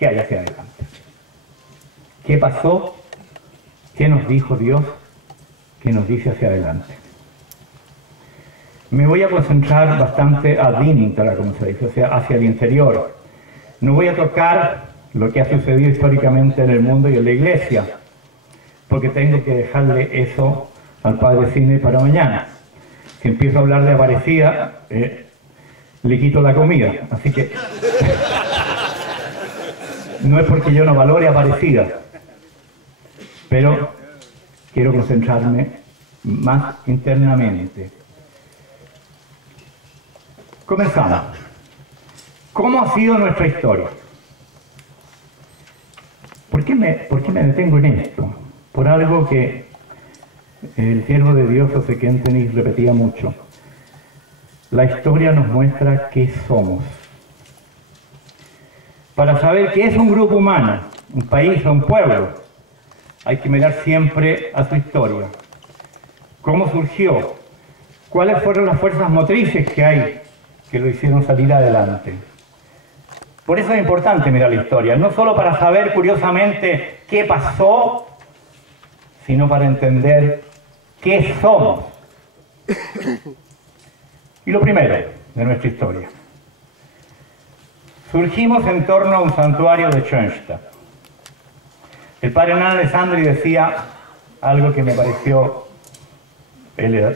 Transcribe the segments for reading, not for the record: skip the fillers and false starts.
¿qué hay hacia adelante? ¿Qué pasó? ¿Qué nos dijo Dios? ¿Qué nos dice hacia adelante? Me voy a concentrar bastante adintra, como se dice, o sea, hacia el interior. No voy a tocar lo que ha sucedido históricamente en el mundo y en la Iglesia, porque tengo que dejarle eso al Padre Cine para mañana. Si empiezo a hablar de Aparecida, le quito la comida. Así que no es porque yo no valore Aparecida, pero quiero concentrarme más internamente. Comenzamos. ¿Cómo ha sido nuestra historia? ¿Por qué me detengo en esto? Por algo que el siervo de Dios, José Kentenich, repetía mucho. La historia nos muestra qué somos. Para saber qué es un grupo humano, un país o un pueblo, hay que mirar siempre a su historia. ¿Cómo surgió? ¿Cuáles fueron las fuerzas motrices que hay que lo hicieron salir adelante? Por eso es importante mirar la historia, no solo para saber curiosamente qué pasó, sino para entender qué somos. Y lo primero de nuestra historia. Surgimos en torno a un santuario de Schoenstatt. El padre Hernán Alessandri decía algo que me pareció, él era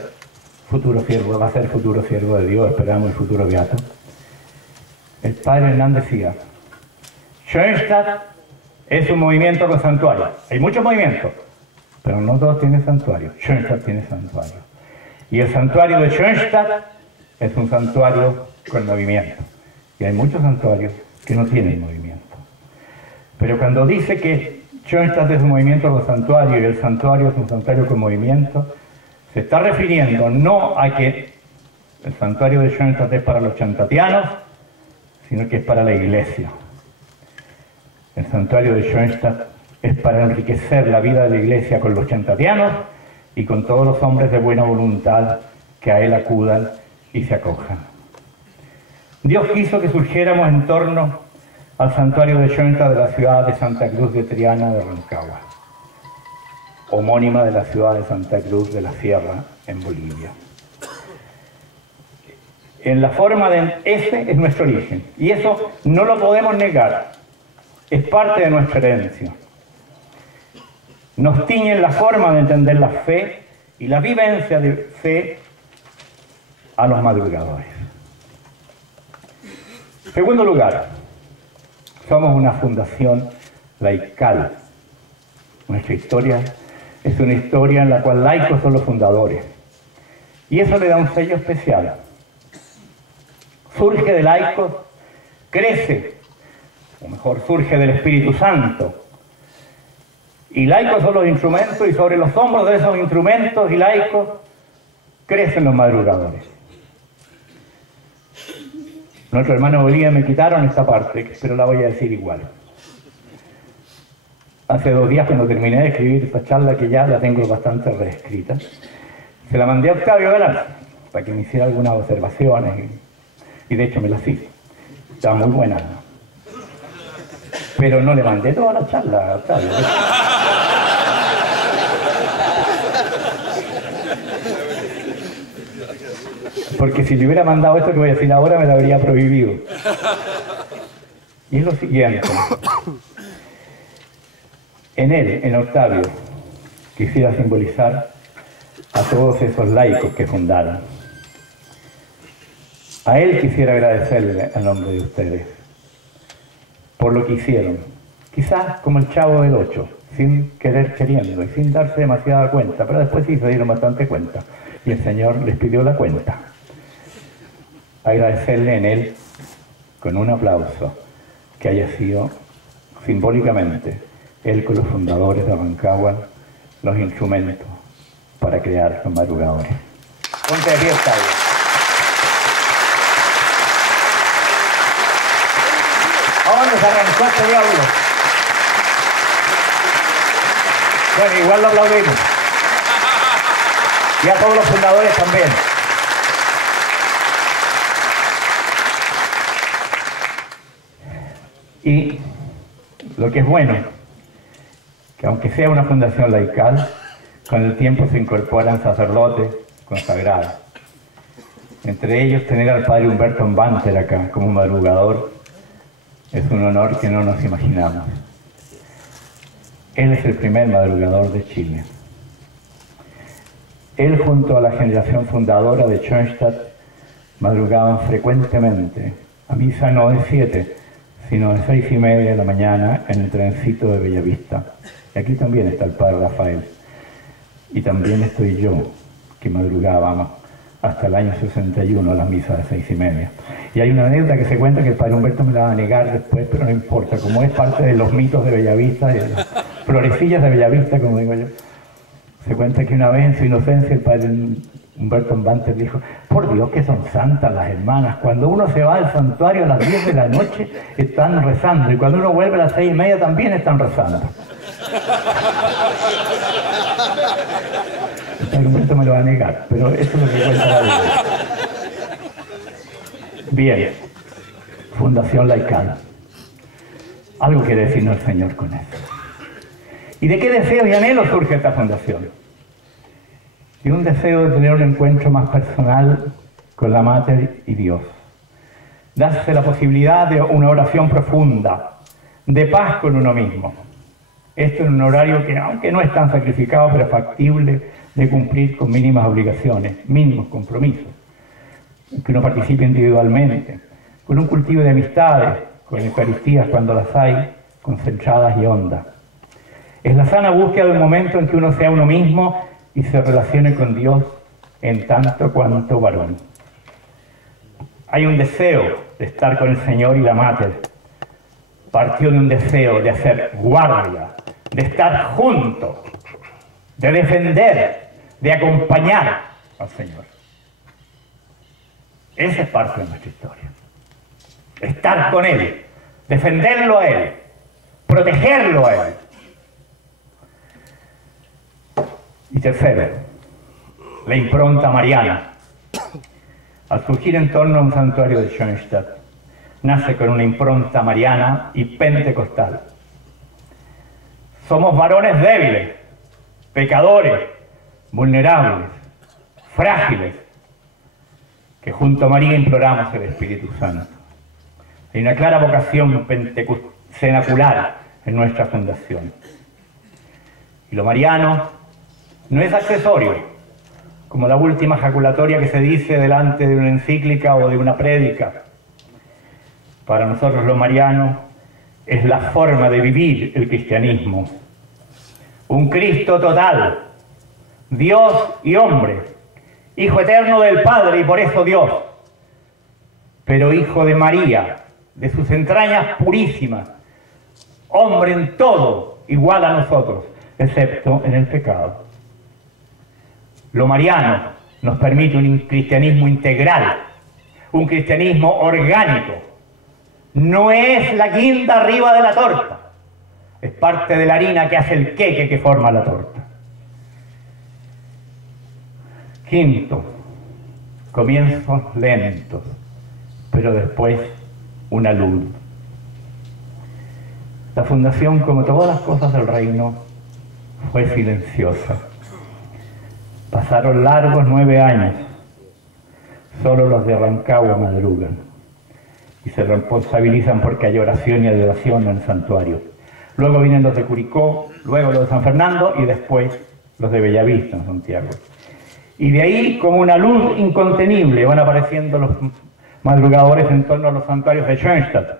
futuro siervo, va a ser futuro siervo de Dios, esperamos el futuro beato. El padre Hernán decía, Schoenstatt es un movimiento con santuario. Hay muchos movimientos, pero no todos tienen santuario. Schoenstatt tiene santuario. Y el santuario de Schoenstatt es un santuario con movimiento. Y hay muchos santuarios que no tienen movimiento. Pero cuando dice que Schoenstatt es un movimiento con santuario y el santuario es un santuario con movimiento, se está refiriendo no a que el santuario de Schoenstatt es para los chantatianos, sino que es para la Iglesia. El santuario de Schoenstatt es para enriquecer la vida de la Iglesia con los chantatianos y con todos los hombres de buena voluntad que a él acudan y se acojan. Dios quiso que surgiéramos en torno al santuario de Schoenstatt de la ciudad de Santa Cruz de Triana de Rancagua, homónima de la ciudad de Santa Cruz de la Sierra, en Bolivia. En la forma de ese es nuestro origen, y eso no lo podemos negar, es parte de nuestra herencia. Nos tiñen la forma de entender la fe y la vivencia de fe a los madrugadores. Segundo lugar, somos una fundación laical. Nuestra historia es una historia en la cual laicos son los fundadores. Y eso le da un sello especial. Surge de laicos, crece, o mejor, surge del Espíritu Santo. Y laicos son los instrumentos, y sobre los hombros de esos instrumentos y laicos crecen los madrugadores. Nuestro hermano Bolívar me quitaron esta parte, pero la voy a decir igual. Hace 2 días, cuando terminé de escribir esta charla, que ya la tengo bastante reescrita, se la mandé a Octavio Galán para que me hiciera algunas observaciones, y de hecho me las hizo. Estaba muy buena, ¿no? Pero no le mandé toda la charla a Octavio. Porque si le hubiera mandado esto que voy a decir ahora, me lo habría prohibido. Y es lo siguiente. En él, en Octavio, quisiera simbolizar a todos esos laicos que fundaron. A él quisiera agradecerle a nombre de ustedes por lo que hicieron. Quizás como el Chavo del Ocho, sin querer queriendo y sin darse demasiada cuenta, pero después sí se dieron bastante cuenta. Y el Señor les pidió la cuenta. Agradecerle en él con un aplauso que haya sido simbólicamente él con los fundadores de Rancagua los instrumentos para crear los madrugadores. Ponte de pie, Octavio. Ahora nos arrancó este diablo. Bueno, igual lo aplaudimos. Y a todos los fundadores también. Y Lo que es bueno, que aunque sea una fundación laical, con el tiempo se incorporan sacerdotes consagrados. Entre ellos, tener al padre Humberto Banter acá como madrugador es un honor que no nos imaginamos. Él es el primer madrugador de Chile. Él, junto a la generación fundadora de Schoenstatt, madrugaban frecuentemente, a misa no de 7, sino de 6:30 de la mañana en el trencito de Bellavista. Y aquí también está el padre Rafael. Y también estoy yo, que madrugábamos hasta el año 61 a las misas de 6:30. Y hay una anécdota que se cuenta que el padre Humberto me la va a negar después, pero no importa, como es parte de los mitos de Bellavista, de las florecillas de Bellavista, como digo yo. Se cuenta que una vez en su inocencia el padre Humberto Banter dijo: por Dios que son santas las hermanas, cuando uno se va al santuario a las 10 de la noche están rezando, y cuando uno vuelve a las 6:30 también están rezando. El padre Humberto me lo va a negar, pero eso es lo que cuenta la Biblia. Bien, fundación laical. Algo quiere decirnos el Señor con esto. ¿Y de qué deseos y anhelos surge esta fundación? Y un deseo de tener un encuentro más personal con la Mater y Dios. Darse la posibilidad de una oración profunda, de paz con uno mismo. Esto en un horario que, aunque no es tan sacrificado, pero factible de cumplir con mínimas obligaciones, mínimos compromisos. Que uno participe individualmente, con un cultivo de amistades, con Eucaristías cuando las hay, concentradas y hondas. Es la sana búsqueda del momento en que uno sea uno mismo y se relacione con Dios en tanto cuanto varón. Hay un deseo de estar con el Señor y la Mater. Partió de un deseo de hacer guardia, de estar juntos, de defender, de acompañar al Señor. Esa es parte de nuestra historia. Estar con Él, defenderlo a Él, protegerlo a Él. Y tercero, la impronta mariana. Al surgir en torno a un santuario de Schoenstatt, nace con una impronta mariana y pentecostal. Somos varones débiles, pecadores, vulnerables, frágiles, que junto a María imploramos el Espíritu Santo. Hay una clara vocación cenacular en nuestra fundación. Y lo mariano no es accesorio, como la última jaculatoria que se dice delante de una encíclica o de una prédica. Para nosotros lo mariano es la forma de vivir el cristianismo. Un Cristo total, Dios y hombre, Hijo eterno del Padre y por eso Dios, pero Hijo de María, de sus entrañas purísimas, hombre en todo, igual a nosotros, excepto en el pecado. Lo mariano nos permite un cristianismo integral, un cristianismo orgánico. No es la guinda arriba de la torta, es parte de la harina que hace el queque que forma la torta. Quinto, comienzos lentos, pero después una luz. La fundación, como todas las cosas del reino, fue silenciosa. Pasaron largos 9 años, solo los de Rancagua madrugan y se responsabilizan porque hay oración y adoración en el santuario. Luego vienen los de Curicó, luego los de San Fernando y después los de Bellavista en Santiago. Y de ahí, como una luz incontenible, van apareciendo los madrugadores en torno a los santuarios de Schoenstatt,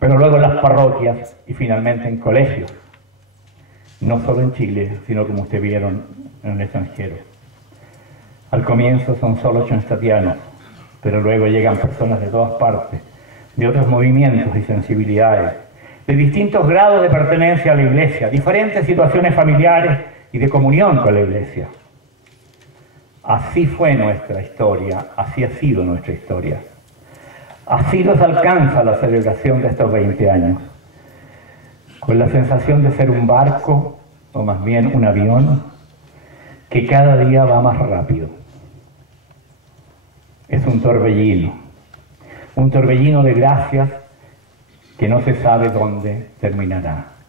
pero luego en las parroquias y finalmente en colegios, no solo en Chile, sino como ustedes vieron en el extranjero. Al comienzo son solo schoenstattianos, pero luego llegan personas de todas partes, de otros movimientos y sensibilidades, de distintos grados de pertenencia a la Iglesia, diferentes situaciones familiares y de comunión con la Iglesia. Así fue nuestra historia, así ha sido nuestra historia. Así nos alcanza la celebración de estos 20 años, con la sensación de ser un barco, o más bien un avión, que cada día va más rápido. Es un torbellino de gracias que no se sabe dónde terminará.